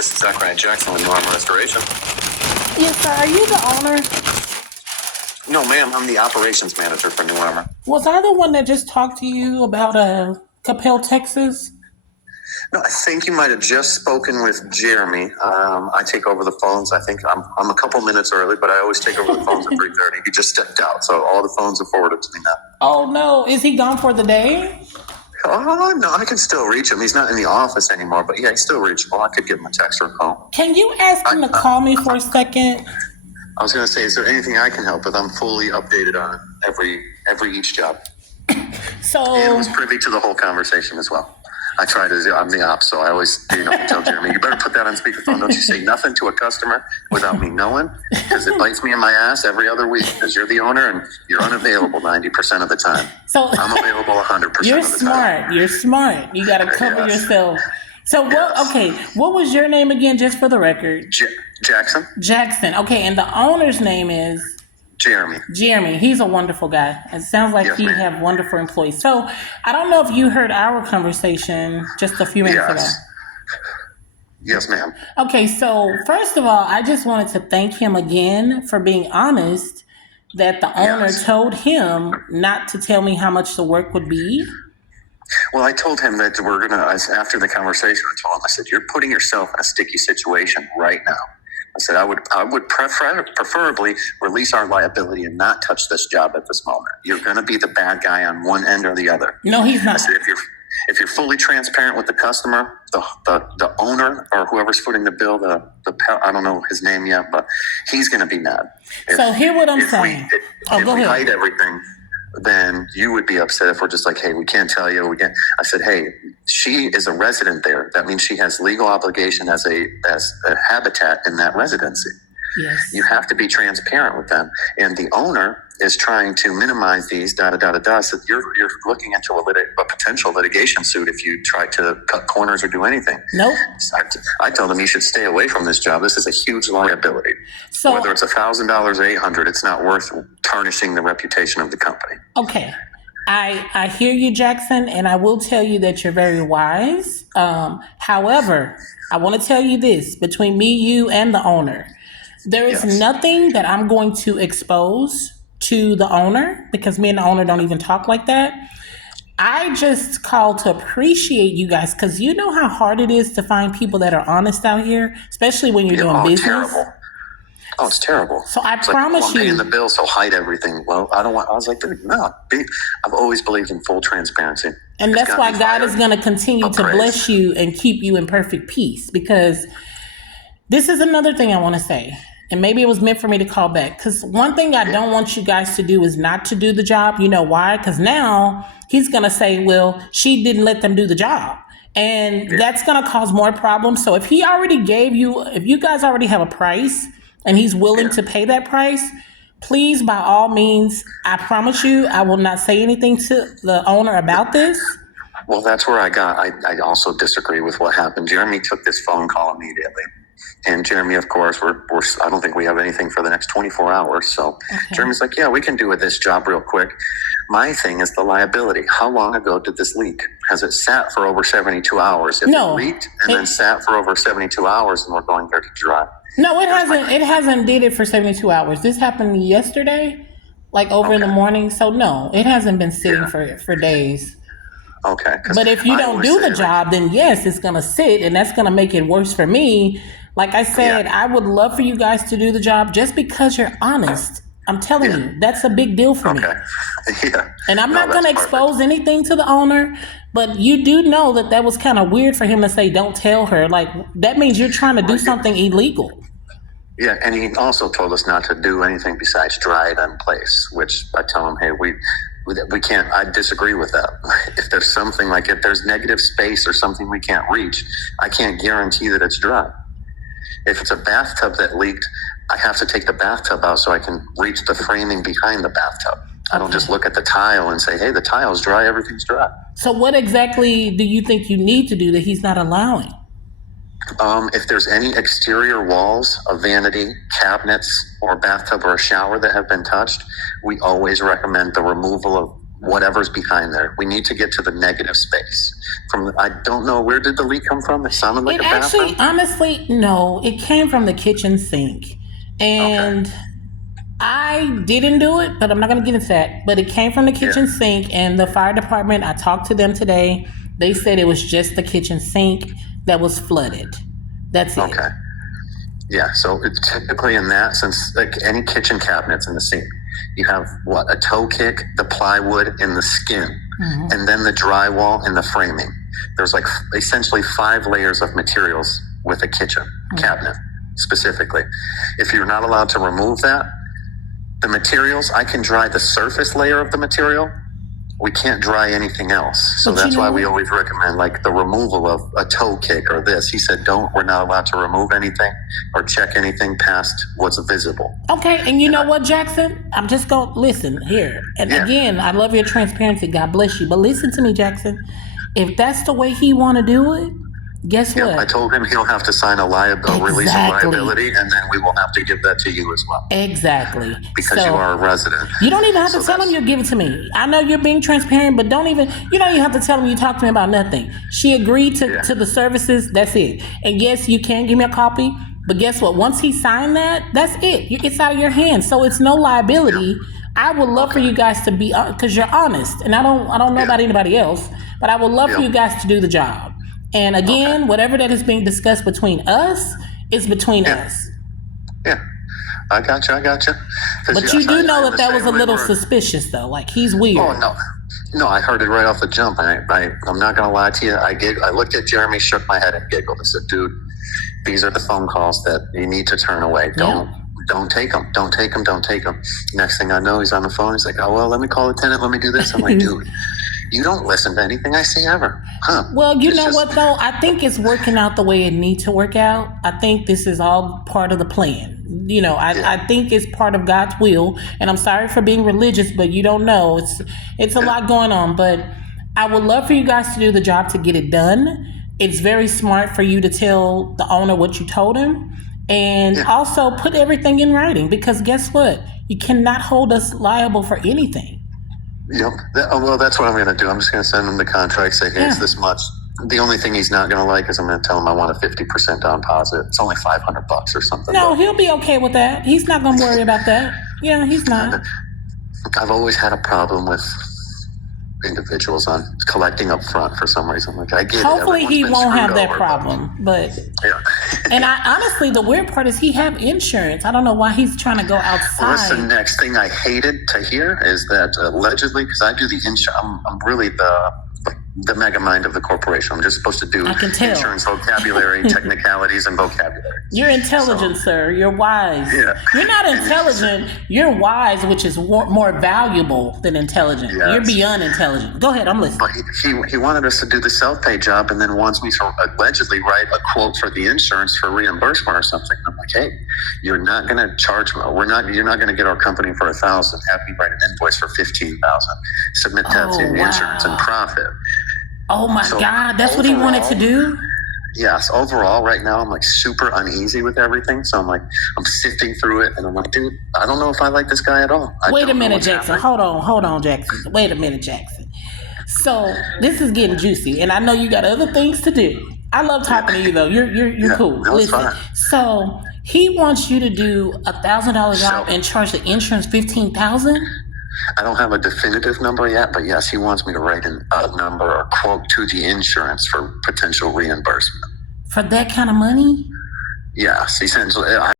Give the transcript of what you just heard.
This is Zachariah Jackson with New Armor Restoration. Yes, sir. Are you the owner? No, ma'am. I'm the operations manager for New Armor. Was I the one that just talked to you about Capel, Texas? No, I think you might have just spoken with Jeremy. I take over the phones. I think I'm a couple minutes early, but I always take over the phones at 3:30. He just stepped out, so all the phones are forwarded to me now. Oh, no. Is he gone for the day? Oh, no, I can still reach him. He's not in the office anymore, but yeah, he's still reachable. I could give him a text or a call. Can you ask him to call me for a second? I was going to say, is there anything I can help with? I'm fully updated on each job. And was privy to the whole conversation as well. I try to, I'm the ops, so I always, tell Jeremy, you better put that on speakerphone. Don't you say nothing to a customer without me knowing, because it bites me in my ass every other week, because you're the owner and you're unavailable 90% of the time. So I'm available 100% of the you're time. smart. You're smart. You got to cover yourself. So what was your name again, just for the record? Jackson. Jackson. Okay, and the owner's name is? Jeremy. He's a wonderful guy. It sounds like he have wonderful employees. So I don't know if you heard our conversation just a few minutes ago. Yes, ma'am. Okay, so first of all, I just wanted to thank him again for being honest that the owner told him not to tell me how much the work would be. Well, I told him that after the conversation, I said, you're putting yourself in a sticky situation right now. I said, I would preferably release our liability and not touch this job at this moment. You're going to be the bad guy on one end or the other. No, he's not. I said, if you're fully transparent with the customer, the owner or whoever's footing the bill, I don't know his name yet, but he's going to be mad. So hear what I'm saying. If we hide everything, then you would be upset if we're just like, hey, we can't tell you. I said, hey, she is a resident there. That means she has legal obligation as a habitat in that residency. Yes. You have to be transparent with them. And the owner is trying to minimize these So you're looking into a potential litigation suit if you try to cut corners or do anything. Nope. I tell them you should stay away from this job. This is a huge liability. So whether it's $1,000 or $800, it's not worth tarnishing the reputation of the company. Okay. I hear you, Jackson, and I will tell you that you're very wise. However, I want to tell you this, between me, you, and the owner, there is nothing that I'm going to expose to the owner, because me and the owner don't even talk like that. I just call to appreciate you guys, because you know how hard it is to find people that are honest out here, especially when you're doing business. Terrible. Oh, it's terrible. So I promise I'm paying the bill, so hide everything. Well, I was like, dude, no. I've always believed in full transparency. And that's why God is going to continue to bless you and keep you in perfect peace, because this is another thing I want to say. And maybe it was meant for me to call back, because one thing I don't want you guys to do is not to do the job. You know why? Because now he's going to say, well, she didn't let them do the job. And that's going to cause more problems. So if he already gave you, if you guys already have a price and he's willing to pay that price, please, by all means, I promise you, I will not say anything to the owner about this. Well, that's where I also disagree with what happened. Jeremy took this phone call immediately. And Jeremy, of course, I don't think we have anything for the next 24 hours. So Jeremy's like, yeah, we can do this job real quick. My thing is the liability. How long ago did this leak? Has it sat for over 72 hours? If it leaked and then sat for over 72 hours, and we're going there to dry. No, it hasn't. It hasn't did it for 72 hours. This happened yesterday, like over in the morning. So no, it hasn't been sitting for days. Okay. But if you don't do the job, then yes, it's going to sit, and that's going to make it worse for me. Like I said, I would love for you guys to do the job just because you're honest. I'm telling you, that's a big deal for me. Yeah. And I'm not going to expose anything to the owner, but you do know that was kind of weird for him to say, don't tell her. Like, that means you're trying to do something illegal. Yeah, and he also told us not to do anything besides dry it in place, which I tell him, hey, we can't. I disagree with that. If there's something like, if there's negative space or something we can't reach, I can't guarantee that it's dry. If it's a bathtub that leaked, I have to take the bathtub out so I can reach the framing behind the bathtub. I don't just look at the tile and say, hey, the tile's dry, everything's dry. So what exactly do you think you need to do that he's not allowing? If there's any exterior walls, a vanity, cabinets, or bathtub or a shower that have been touched, we always recommend the removal of whatever's behind there. We need to get to the negative space. I don't know, where did the leak come from? It sounded like It a bathroom. actually, honestly, no. It came from the kitchen sink, and Okay. I didn't do it, but I'm not going to get into that. But it came from the kitchen sink, and the fire department, I talked to them today. They said it was just the kitchen sink that was flooded. That's it. Okay. Yeah, so it's typically in that, since like any kitchen cabinets in the sink, you have a toe kick, the plywood, and the skin, and then the drywall and the framing. There's like essentially 5 layers of materials with a kitchen cabinet specifically. If you're not allowed to remove that, the materials, I can dry the surface layer of the material. We can't dry anything else. So But that's why what? we always recommend like the removal of a toe kick or this. He said, we're not allowed to remove anything or check anything past what's visible. Okay, and you know what, Jackson? I'm just going to listen here. And again, I love your transparency. God bless you. But listen to me, Jackson. If that's the way he want to do it, guess what? I told him he'll have to sign a release of liability, and then we will have to give that to you as well. Exactly. Because you are a resident. You don't even have to tell him you give it to me. I know you're being transparent, but you don't even have to tell him you talk to me about nothing. She agreed to the services. That's it. And yes, you can give me a copy, but guess what? Once he signed that, that's it. It's out of your hands. So it's no liability. I would love for you guys to be, because you're honest, and I don't know about anybody else, but I would love for you guys to do the job. And again, whatever that is being discussed between us is between us. Yeah, I got you. But you do know that was a little suspicious, though. Like, he's weird. Oh, no, I heard it right off the jump. I'm not going to lie to you. I looked at Jeremy, shook my head, and giggled. I said, dude, these are the phone calls that you need to turn away. Don't take them. Don't take them. Don't take them. Next thing I know, he's on the phone. He's like, oh, well, let me call the tenant. Let me do this. I'm like, dude, you don't listen to anything I say ever. Huh? Well, you know what, though? I think it's working out the way it needs to work out. I think this is all part of the plan. I think it's part of God's will. And I'm sorry for being religious, but you don't know. It's a lot going on. But I would love for you guys to do the job to get it done. It's very smart for you to tell the owner what you told him. And also put everything in writing, because guess what? You cannot hold us liable for anything. Yep. Well, that's what I'm going to do. I'm just going to send him the contract, say, hey, it's this much. The only thing he's not going to like is I'm going to tell him I want a 50% down deposit. It's only $500 or something. No, he'll be okay with that. He's not going to worry about that. Yeah, he's not. I've always had a problem with individuals on collecting up front for some reason. Like, I get Hopefully he won't have that over, problem. But yeah. And I honestly, the weird part is he have insurance. I don't know why he's trying to go outside. Well, that's the next thing I hated to hear is that allegedly, because I do the insurance, I'm really the mega mind of the corporation. I'm just supposed to do insurance vocabulary, technicalities, and vocabulary. You're intelligent, sir. You're wise. Yeah. You're not intelligent. You're wise, which is more valuable than intelligent. Yes. You're beyond intelligent. Go ahead. I'm listening. But he wanted us to do the self-pay job and then wants me to allegedly write a quote for the insurance for reimbursement or something. I'm like, hey, you're not going to charge me. You're not going to get our company for $1,000. Have me write an invoice for $15,000. Submit that to the insurance and profit. Oh my God, that's what he wanted to do? Yes, overall, right now, I'm like super uneasy with everything. So I'm sifting through it and I'm like, dude, I don't know if I like this guy at all. Wait a minute, Jackson. Hold on, Jackson. Wait a minute, Jackson. So this is getting juicy and I know you got other things to do. I love talking to you though. You're cool. No, listen. fine. So he wants you to do $1,000 job and charge the insurance $15,000? I don't have a definitive number yet, but yes, he wants me to write a number or quote to the insurance for potential reimbursement. For that kind of money? Yes, essentially.